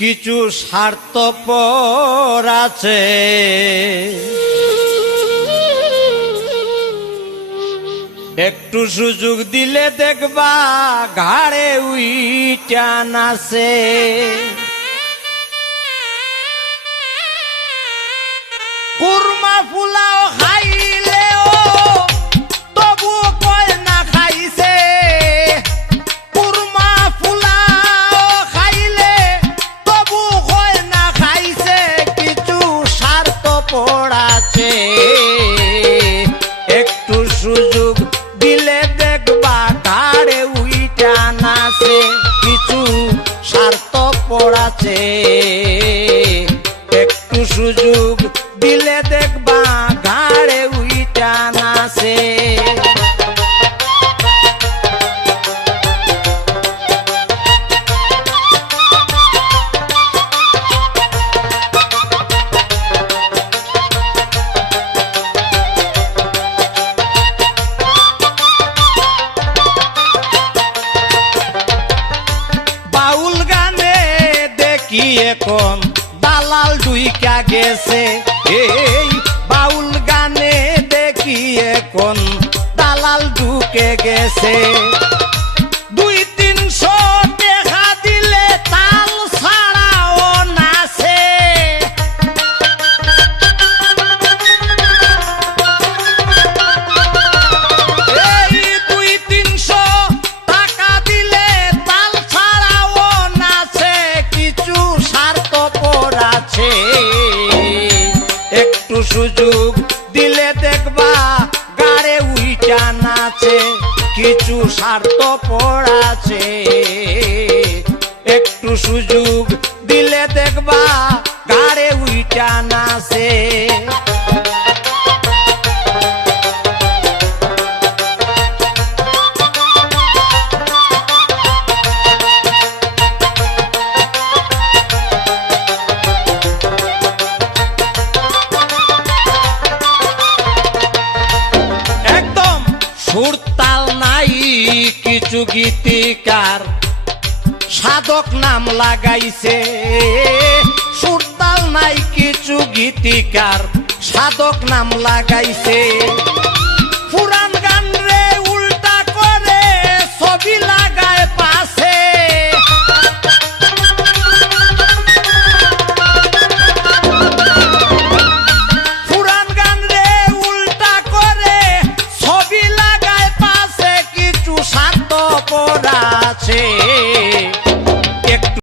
কিছু স্বার্থপর আছে, একটু সুযোগ দিলে দেখবা ঘাড়ে উইটা নাচে। কুরমা ফুলাও খাইলেও তবু কয় না খাইছে, কুরমা ফুলাও খাইলে তবু কয় না খাইছে। কিছু স্বার্থপর আছে, একটু সুযোগ দিলে দেখবা ঘাড়ে উইটা নাচে। কিছু স্বার্থপর আছে, একটু সুযোগ দিলে দেখবা ঘাড়ে উইটা নাচে। বাউল গানে দেখি এখন দালাল ঢুইকা গেছে, এই বাউল গানে দেখি এখন দালাল ঢুকে গেছে। 200-300 টাকা দিলে তাল ছাড়াও নাচে। এই 200-300 টাকা দিলে তাল ছাড়াও নাচে। কিছু স্বার্থপর আছে, একটু সুযোগ দিলে দেখবা গাড়ে উইটা নাচে। কিছু স্বার্থপর আছে, একটু সুযোগ দিলে দেখবা গাড়ে উইটা নাচে। সুরতাল নাই কিছু গীতিকার সাধক নাম লাগাইছে। সুরতাল নাই কিছু গীতিকার সাধক নাম লাগাইছে।